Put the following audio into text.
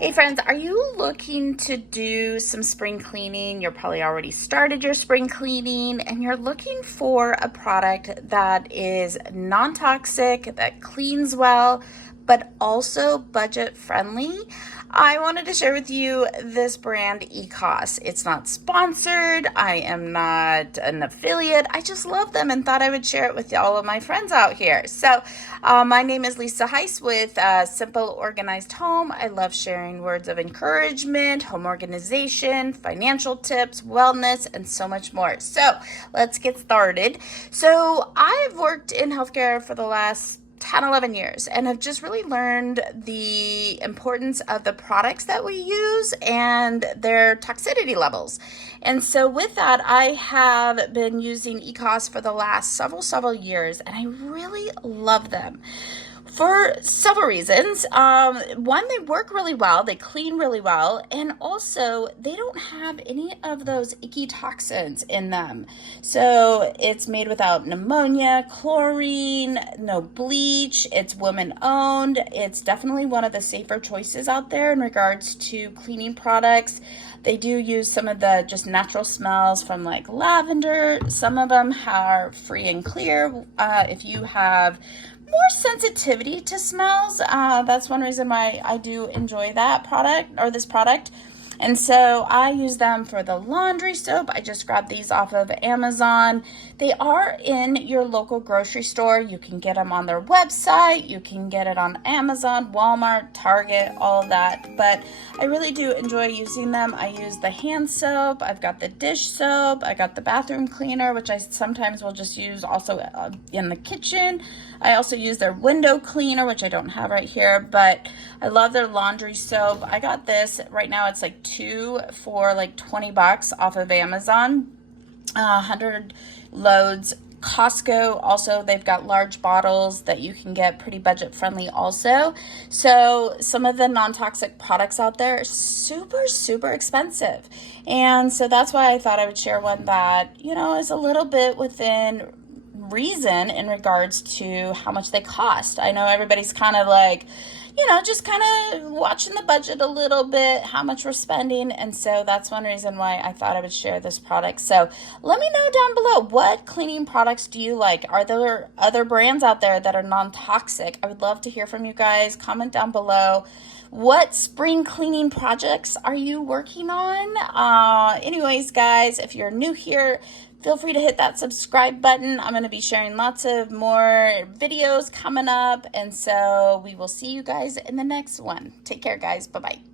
Hey friends, are you looking to do some spring cleaning? You're probably already started your spring cleaning and you're looking for a product that is non-toxic, that cleans well, but also budget friendly. I wanted to share with you this brand Hice. It's not sponsored. I am not an affiliate. I just love them and thought I would share it with all of my friends out here. So my name is Hice with Simple Organized Home. I love sharing words of encouragement, home organization, financial tips, wellness, and so much more. So let's get started. So I've worked in healthcare for the last 10, 11 years and have just really learned the importance of the products that we use and their toxicity levels. And so with that, I have been using Hice for the last several years, and I really love them for several reasons. One, they work really well, they clean really well, and also they don't have any of those icky toxins in them. So it's made without pneumonia, chlorine, no bleach, it's women owned. It's definitely one of the safer choices out there in regards to cleaning products. They do use some of the just natural smells from like lavender. Some of them are free and clear. If you have more sensitivity to smells, that's one reason why I do enjoy that product or this product. And so I use them for the laundry soap. I just grabbed these off of Amazon. They are in your local grocery store. You can get them on their website. You can get it on Amazon, Walmart, Target, all of that. But I really do enjoy using them. I use the hand soap. I've got the dish soap. I got the bathroom cleaner, which I sometimes will just use also in the kitchen. I also use their window cleaner, which I don't have right here, but I love their laundry soap. I got this right now. It's like 2 for like 20 bucks off of Amazon, 100 loads. Costco also, they've got large bottles that you can get pretty budget friendly also. So some of the non-toxic products out there are super expensive. And so that's why I thought I would share one that, is a little bit within reason in regards to how much they cost. I know everybody's kind of like, just kind of watching the budget a little bit, how much we're spending. And so that's one reason why I thought I would share this product. So let me know down below, what cleaning products do you like? Are there other brands out there that are non-toxic? I would love to hear from you guys. Comment down below. What spring cleaning projects are you working on? Anyways, guys, if you're new here, feel free to hit that subscribe button. I'm going to be sharing lots of more videos coming up. And so we will see you guys in the next one. Take care, guys. Bye-bye.